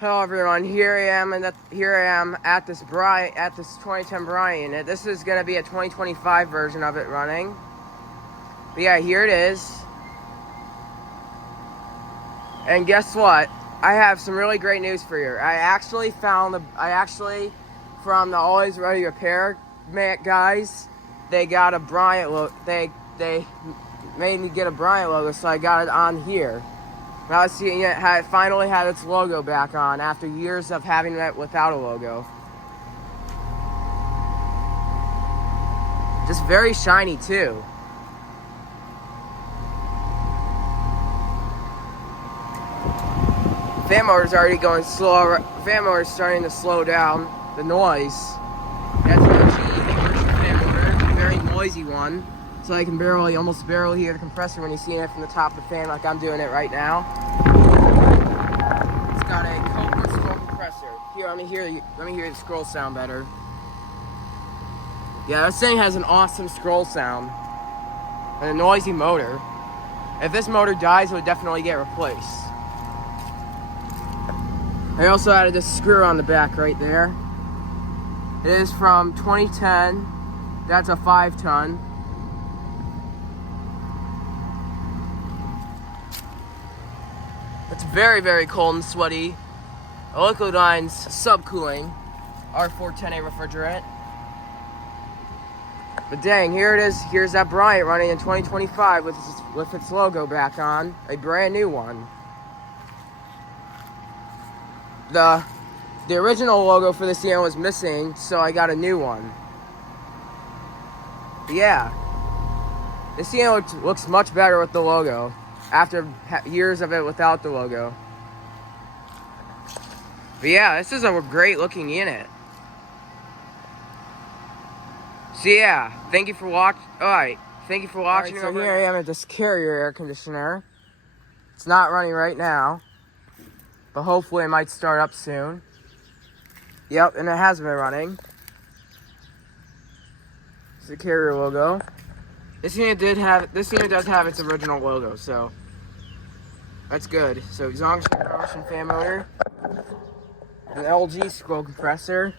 Hello everyone, here I am at this 2010 Bryant. This is going to be a 2025 version of it running. But yeah, here it is. And guess what? I have some really great news for you. From the Always Ready Repair guys, they got a Bryant logo. They made me get a Bryant logo, so I got it on here. Now it's seeing it finally had its logo back on after years of having it without a logo. Just very shiny too. Fan motor's already going slow. Fan motor's starting to slow down the noise. That's an OG fan motor, very noisy one. So I can almost barely hear the compressor when you're seeing it from the top of the fan like I'm doing it right now. It's got a Cobra scroll compressor. Here, let me hear the scroll sound better. Yeah, this thing has an awesome scroll sound. And a noisy motor. If this motor dies, it would definitely get replaced. I also added this screw on the back right there. It is from 2010. That's a 5-ton. It's very, very cold and sweaty. Liquidline's subcooling R410A refrigerant. But dang, here it is. Here's that Bryant running in 2025 with its logo back on. A brand new one. The original logo for this year was missing, so I got a new one. But yeah. This year looks much better with the logo. After years of it without the logo. But yeah, this is a great looking unit. So yeah, thank you for watching. Alright, thank you for watching. So here I am at this Carrier air conditioner. It's not running right now, but hopefully it might start up soon. Yep, and it has been running. It's the Carrier logo. This unit does have its original logo, so that's good. So exhaust compression fan motor, an LG scroll compressor.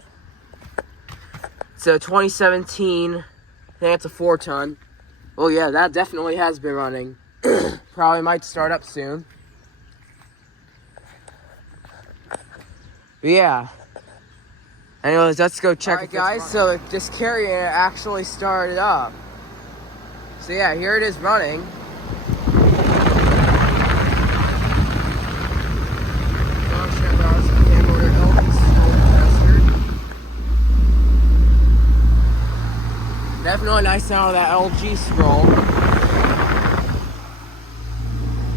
It's a 2017. I think it's a 4-ton. Oh yeah, that definitely has been running. Probably might start up soon. But yeah. Anyways, let's go check. Alright guys, so this Carrier actually started up. So yeah, here it is running. Definitely nice sound of that LG scroll.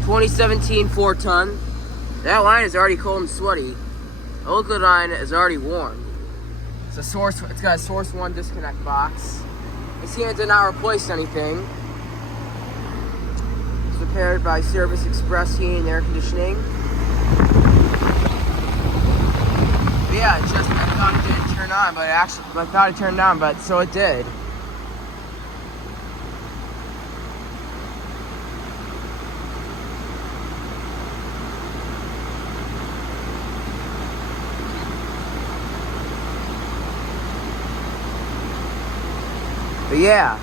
2017 4-ton. That line is already cold and sweaty. The liquid line is already warm. It's got a source 1 disconnect box. This unit did not replace anything. It's repaired by Service Express Heating and Air Conditioning. But yeah, I thought it didn't turn on, but I thought it turned on, but so it did. But yeah.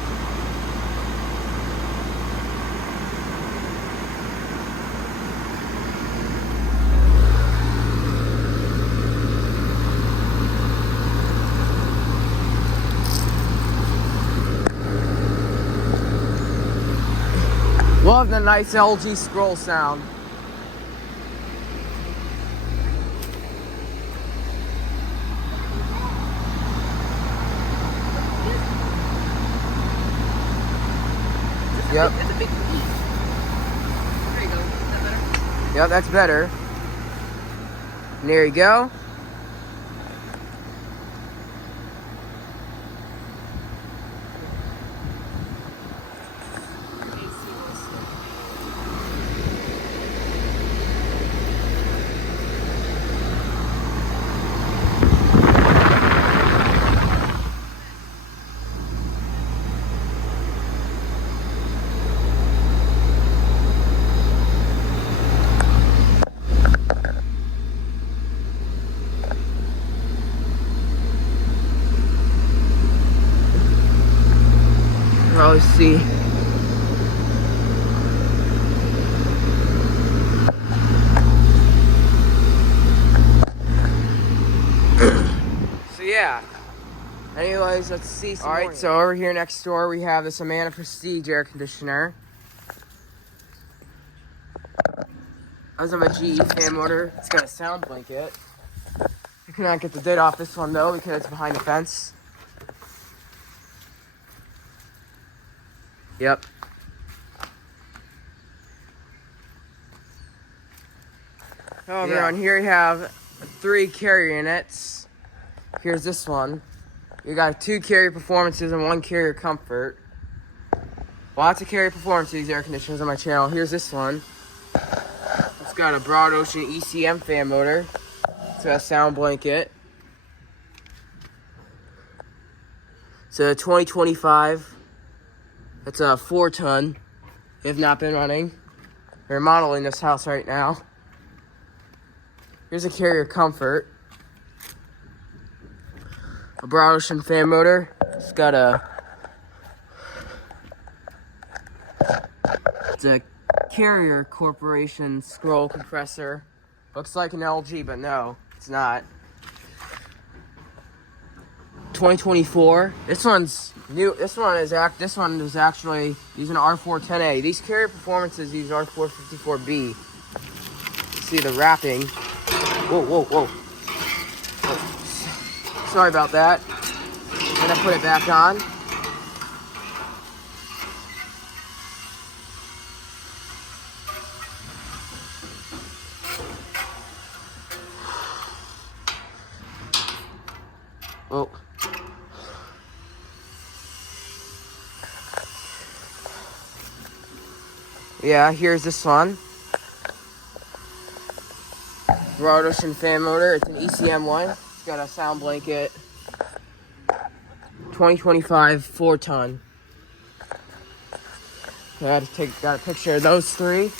Love the nice LG scroll sound. Yep. That's a big piece. There you go. Is that better? Yep, that's better. And there you go. see. So yeah. Anyways, let's see some more. Alright, so over here next door we have this Amana Prestige air conditioner. Those have a GE fan motor. It's got a sound blanket. You cannot get the lid off this one though because it's behind the fence. Yep. Over on here you have 3 carrier units. Here's this one. You got 2 carrier performances and 1 carrier comfort. Lots of carrier performance these air conditioners on my channel. Here's this one. It's got a Broad Ocean ECM fan motor. It's got a sound blanket. It's a 2025. It's a 4-ton. They have not been running. They're remodeling this house right now. Here's a carrier comfort. A Broad Ocean fan motor. It's got it's a Carrier Corporation scroll compressor. Looks like an LG, but no, it's not. 2024. This one's new. This one is actually using R410A. These Carrier Performances use R454B. See the wrapping. Whoa. Sorry about that. I'm gonna put it back on. Oh. Yeah, here's this one. Broad Ocean fan motor. It's an ECM one. It's got a sound blanket. 2025 4-ton. Got a picture of those 3.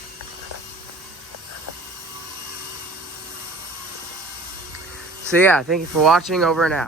So yeah, thank you for watching. Over and out.